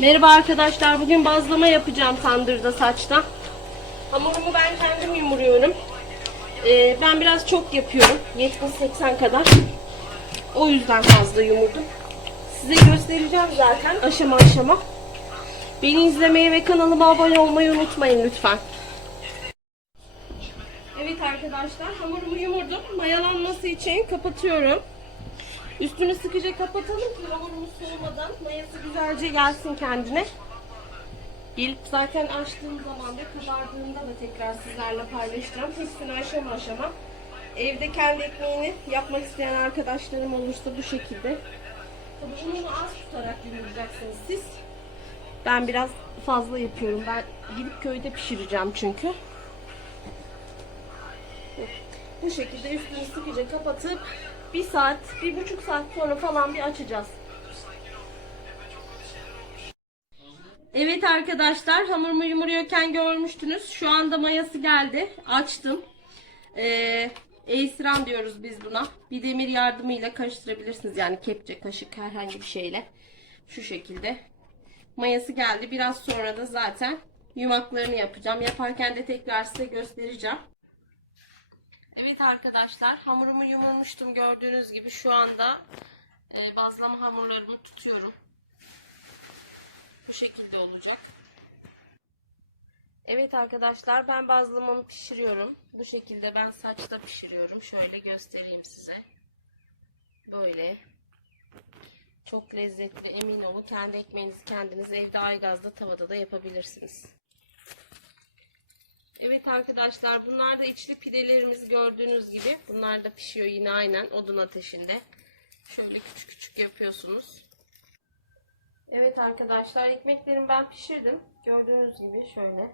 Merhaba arkadaşlar. Bugün bazlama yapacağım tandırda saçta. Hamurumu ben kendim yumuruyorum. Ee, ben biraz çok yapıyorum. 70-80 kadar. O yüzden fazla yumurdum. Size göstereceğim zaten aşama aşama. Beni izlemeyi ve kanalıma abone olmayı unutmayın lütfen. Evet arkadaşlar hamurumu yumurdum. Mayalanması için kapatıyorum. Üstünü sıkıca kapatalım ki hamurumuz soğumadan mayası güzelce gelsin kendine. Gelip zaten açtığım zaman da kabardığında da tekrar sizlerle paylaşacağım. Hepsini aşama aşama. Evde kendi ekmeğini yapmak isteyen arkadaşlarım olursa bu şekilde. Tabii ununu az tutarak yumuracaksınız siz. Ben biraz fazla yapıyorum. Ben gidip köyde pişireceğim çünkü. Bu şekilde üstünü sıkıca kapatıp bir saat, bir buçuk saat sonra falan bir açacağız. Evet arkadaşlar hamurumu yumuruyorken görmüştünüz. Şu anda mayası geldi. Açtım. Ee, Eysran diyoruz biz buna. Bir demir yardımıyla karıştırabilirsiniz. Yani kepçe, kaşık herhangi bir şeyle. Şu şekilde. Mayası geldi. Biraz sonra da zaten yumaklarını yapacağım. Yaparken de tekrar size göstereceğim. Evet arkadaşlar hamurumu yumurmuştum gördüğünüz gibi şu anda e, bazlama hamurlarımı tutuyorum. Bu şekilde olacak. Evet arkadaşlar ben bazlamamı pişiriyorum. Bu şekilde ben saçta pişiriyorum. Şöyle göstereyim size. Böyle. Çok lezzetli emin olun. Kendi ekmeğinizi kendiniz evde aygazda tavada da yapabilirsiniz. Evet arkadaşlar bunlar da içli pidelerimiz gördüğünüz gibi. Bunlar da pişiyor yine aynen odun ateşinde. Şöyle küçük küçük yapıyorsunuz. Evet arkadaşlar ekmeklerimi ben pişirdim. Gördüğünüz gibi şöyle.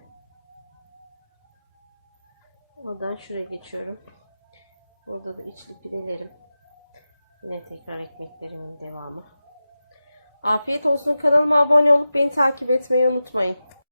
Oradan şuraya geçiyorum. Burada da içli pidelerim. Yine tekrar ekmeklerimin devamı. Afiyet olsun. Kanalıma abone olup beni takip etmeyi unutmayın.